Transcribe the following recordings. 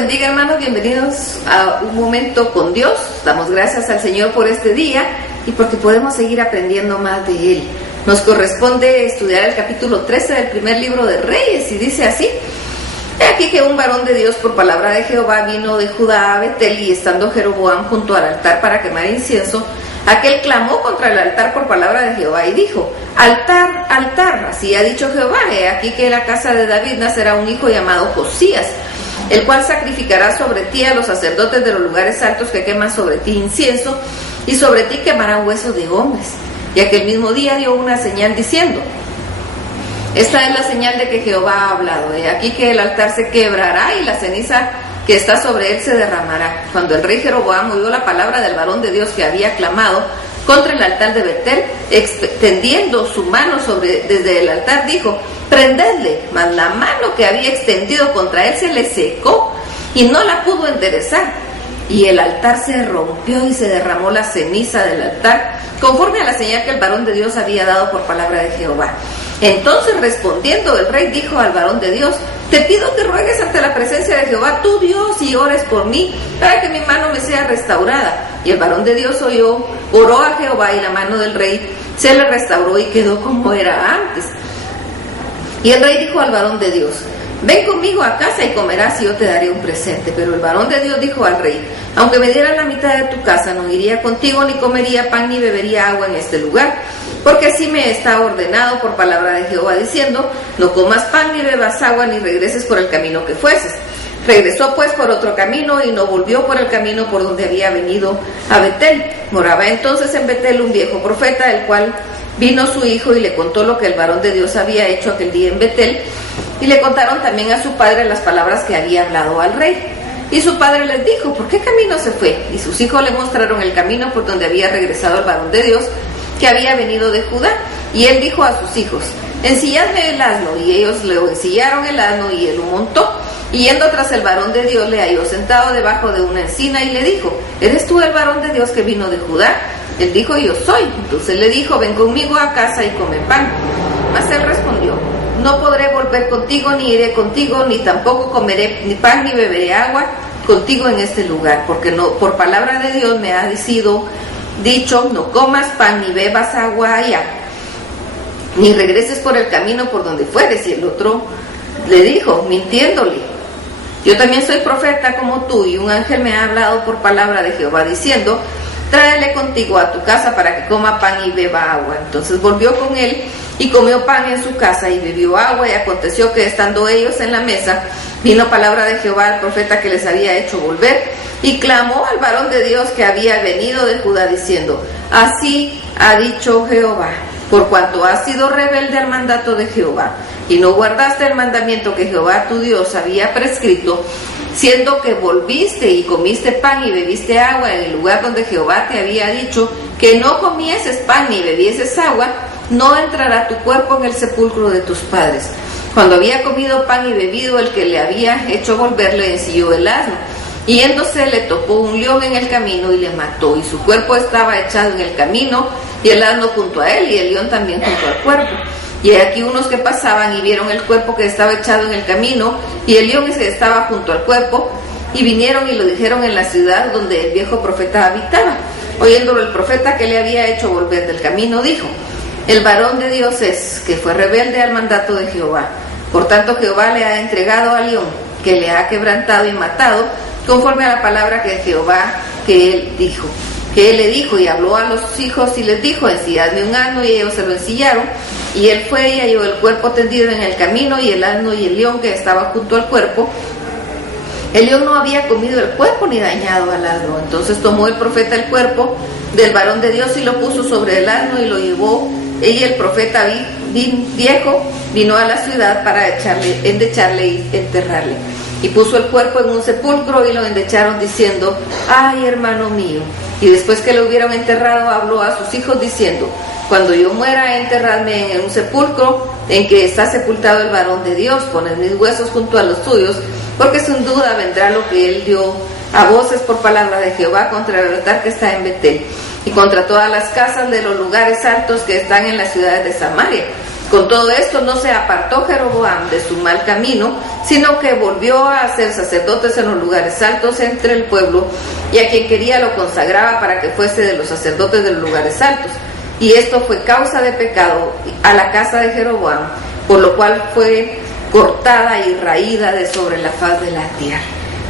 bendiga, hermanos, bienvenidos a un momento con Dios. Damos gracias al Señor por este día y porque podemos seguir aprendiendo más de Él. Nos corresponde estudiar el capítulo 13 del primer libro de Reyes y dice así: He aquí que un varón de Dios por palabra de Jehová vino de Judá a Betel, y estando Jeroboam junto al altar para quemar incienso, aquel clamó contra el altar por palabra de Jehová y dijo: Altar, altar, así ha dicho Jehová, he aquí que en la casa de David nacerá un hijo llamado Josías, el cual sacrificará sobre ti a los sacerdotes de los lugares altos que queman sobre ti incienso, y sobre ti quemarán huesos de hombres. Y aquel mismo día dio una señal diciendo: Esta es la señal de que Jehová ha hablado, he aquí que el altar se quebrará y la ceniza que está sobre él se derramará. Cuando el rey Jeroboam oyó la palabra del varón de Dios que había clamado contra el altar de Betel, extendiendo su mano desde el altar, dijo: Prendedle. Mas la mano que había extendido contra él se le secó y no la pudo enderezar. Y el altar se rompió y se derramó la ceniza del altar, conforme a la señal que el varón de Dios había dado por palabra de Jehová. Entonces, respondiendo, el rey dijo al varón de Dios: Te pido que ruegues ante la presencia de Jehová tu Dios y ores por mí, para que mi mano me sea restaurada. Y el varón de Dios oró a Jehová, y la mano del rey se le restauró y quedó como era antes. Y el rey dijo al varón de Dios: Ven conmigo a casa y comerás, y yo te daré un presente. Pero el varón de Dios dijo al rey: Aunque me dieras la mitad de tu casa, no iría contigo, ni comería pan, ni bebería agua en este lugar, porque así me está ordenado por palabra de Jehová, diciendo: No comas pan, ni bebas agua, ni regreses por el camino que fueses. Regresó pues por otro camino, y no volvió por el camino por donde había venido a Betel. Moraba entonces en Betel un viejo profeta, el cual vino su hijo y le contó lo que el varón de Dios había hecho aquel día en Betel, y le contaron también a su padre las palabras que había hablado al rey. Y su padre les dijo: ¿Por qué camino se fue? Y sus hijos le mostraron el camino por donde había regresado el varón de Dios, que había venido de Judá. Y él dijo a sus hijos: Ensilladme el asno. Y ellos le ensillaron el asno, y él lo montó. Y yendo tras el varón de Dios, le halló sentado debajo de una encina, y le dijo: ¿Eres tú el varón de Dios que vino de Judá? Él dijo: Yo soy. Entonces le dijo: Ven conmigo a casa y come pan. Mas él respondió: No podré volver contigo, ni iré contigo, ni tampoco comeré ni pan ni beberé agua contigo en este lugar, porque no, por palabra de Dios me ha dicho: No comas pan ni bebas agua allá, ni regreses por el camino por donde fueres. Y el otro le dijo, mintiéndole: Yo también soy profeta como tú, y un ángel me ha hablado por palabra de Jehová, diciendo: Tráele contigo a tu casa para que coma pan y beba agua. Entonces volvió con él y comió pan en su casa y bebió agua. Y aconteció que, estando ellos en la mesa, vino palabra de Jehová al profeta que les había hecho volver, y clamó al varón de Dios que había venido de Judá, diciendo: Así ha dicho Jehová, por cuanto has sido rebelde al mandato de Jehová, y no guardaste el mandamiento que Jehová tu Dios había prescrito, siendo que volviste y comiste pan y bebiste agua en el lugar donde Jehová te había dicho que no comieses pan ni bebieses agua, no entrará tu cuerpo en el sepulcro de tus padres. Cuando había comido pan y bebido, el que le había hecho volver le ensilló el asno, y yéndose le topó un león en el camino y le mató, y su cuerpo estaba echado en el camino, y el asno junto a él, y el león también junto al cuerpo. Y aquí unos que pasaban y vieron el cuerpo que estaba echado en el camino, y el león que estaba junto al cuerpo, y vinieron y lo dijeron en la ciudad donde el viejo profeta habitaba. Oyéndolo el profeta que le había hecho volver del camino, dijo: El varón de Dios es, que fue rebelde al mandato de Jehová. Por tanto Jehová le ha entregado al león, que le ha quebrantado y matado, conforme a la palabra que Jehová que él le dijo. Y habló a los hijos y les dijo: Ensilladme un asno. Y ellos se lo ensillaron. Y él fue y halló el cuerpo tendido en el camino, y el asno y el león que estaba junto al cuerpo. El león no había comido el cuerpo ni dañado al asno. Entonces tomó el profeta el cuerpo del varón de Dios y lo puso sobre el asno y lo llevó. Y el profeta viejo vino a la ciudad para endecharle y enterrarle. Y puso el cuerpo en un sepulcro y lo endecharon, diciendo: Ay, hermano mío. Y después que lo hubieron enterrado, habló a sus hijos diciendo: Cuando yo muera, enterradme en un sepulcro en que está sepultado el varón de Dios. Poned mis huesos junto a los tuyos, porque sin duda vendrá lo que él dio a voces por palabra de Jehová contra el altar que está en Betel, y contra todas las casas de los lugares altos que están en las ciudades de Samaria. Con todo esto no se apartó Jeroboam de su mal camino, sino que volvió a ser sacerdotes en los lugares altos entre el pueblo, y a quien quería lo consagraba para que fuese de los sacerdotes de los lugares altos. Y esto fue causa de pecado a la casa de Jeroboam, por lo cual fue cortada y raída de sobre la faz de la tierra.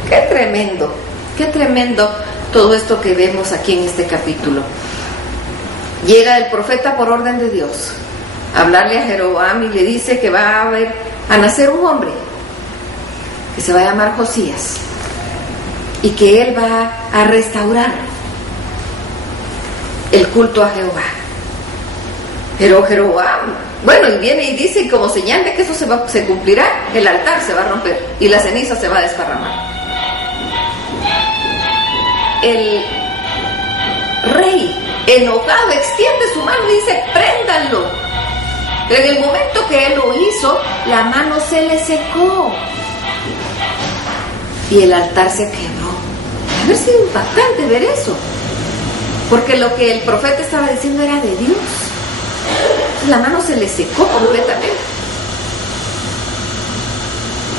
Qué tremendo todo esto que vemos aquí en este capítulo. Llega el profeta por orden de Dios a hablarle a Jeroboam y le dice que va a nacer un hombre que se va a llamar Josías y que él va a restaurar el culto a Jehová. Pero Jeroboam, bueno, y viene y dice, como señal de que eso se cumplirá, el altar se va a romper y la ceniza se va a desparramar. El rey, enojado, extiende su mano y dice, préndanlo. Pero en el momento que él lo hizo, la mano se le secó y el altar se quebró. Debe haber sido impactante ver eso, porque lo que el profeta estaba diciendo era de Dios. La mano se le secó completamente.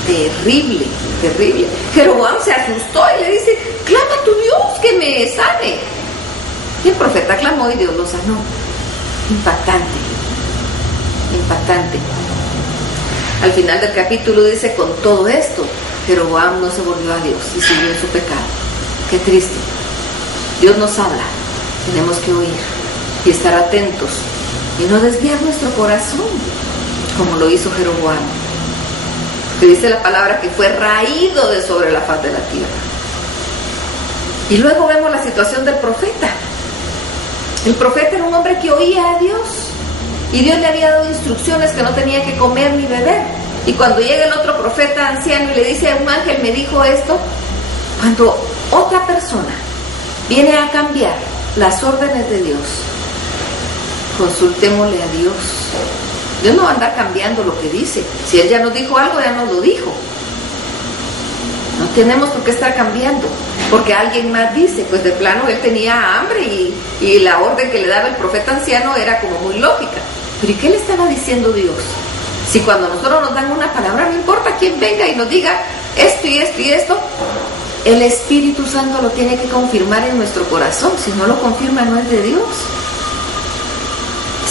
Terrible, terrible. Jeroboam se asustó y le dice, clama a tu Dios que me sane. Y el profeta clamó y Dios lo sanó. Impactante, impactante. Al final del capítulo dice, con todo esto, Jeroboam no se volvió a Dios y siguió en su pecado. Qué triste. Dios nos habla, tenemos que oír y estar atentos y no desviar nuestro corazón, como lo hizo Jeroboam, que dice la palabra que fue raído de sobre la faz de la tierra. Y luego vemos la situación del profeta. El profeta era un hombre que oía a Dios y Dios le había dado instrucciones que no tenía que comer ni beber. Y cuando llega el otro profeta anciano y le dice, un ángel me dijo esto, cuando otra persona viene a cambiar las órdenes de Dios, consultémosle a Dios. Dios no va a andar cambiando lo que dice. Si Él ya nos dijo algo, ya nos lo dijo. No tenemos por qué estar cambiando porque alguien más dice. Pues de plano él tenía hambre y la orden que le daba el profeta anciano era como muy lógica. Pero ¿y qué le estaba diciendo Dios? Si cuando nosotros nos dan una palabra, no importa quién venga y nos diga esto y esto y esto, el Espíritu Santo lo tiene que confirmar en nuestro corazón. Si no lo confirma, no es de Dios.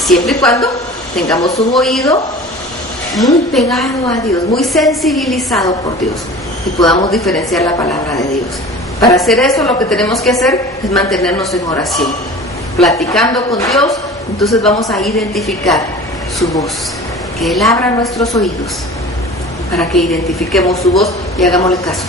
Siempre y cuando tengamos un oído muy pegado a Dios, muy sensibilizado por Dios, y podamos diferenciar la palabra de Dios. Para hacer eso, lo que tenemos que hacer es mantenernos en oración, platicando con Dios. Entonces vamos a identificar su voz, que Él abra nuestros oídos para que identifiquemos su voz y hagámosle caso.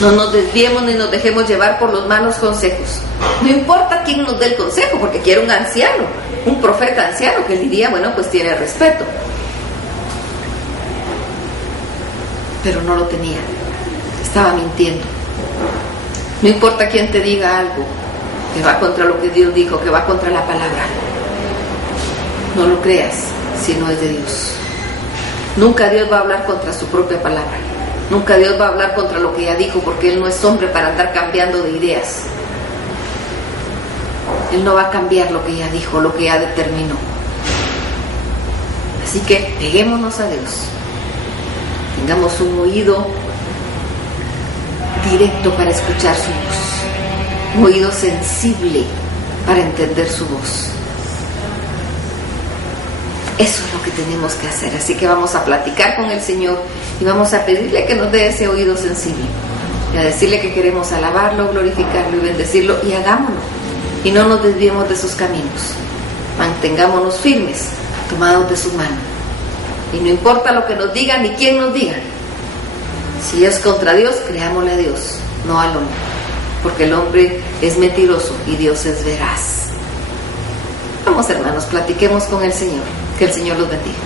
No nos desviemos ni nos dejemos llevar por los malos consejos. No importa quién nos dé el consejo, porque quiere un anciano, un profeta anciano que diría, bueno, pues tiene respeto. Pero no lo tenía, estaba mintiendo. No importa quién te diga algo que va contra lo que Dios dijo, que va contra la palabra, no lo creas si no es de Dios. Nunca Dios va a hablar contra su propia palabra. Nunca Dios va a hablar contra lo que ya dijo, porque Él no es hombre para andar cambiando de ideas. Él no va a cambiar lo que ya dijo, lo que ya determinó. Así que peguémonos a Dios. Tengamos un oído directo para escuchar su voz, un oído sensible para entender su voz. Eso es lo que tenemos que hacer. Así que vamos a platicar con el Señor y vamos a pedirle que nos dé ese oído sensible y a decirle que queremos alabarlo, glorificarlo y bendecirlo, y hagámoslo y no nos desviemos de sus caminos. Mantengámonos firmes, tomados de su mano, y no importa lo que nos digan ni quién nos diga. Si es contra Dios, creámosle a Dios, no al hombre, porque el hombre es mentiroso y Dios es veraz. Vamos, hermanos, platiquemos con el Señor. Que el Señor los bendiga.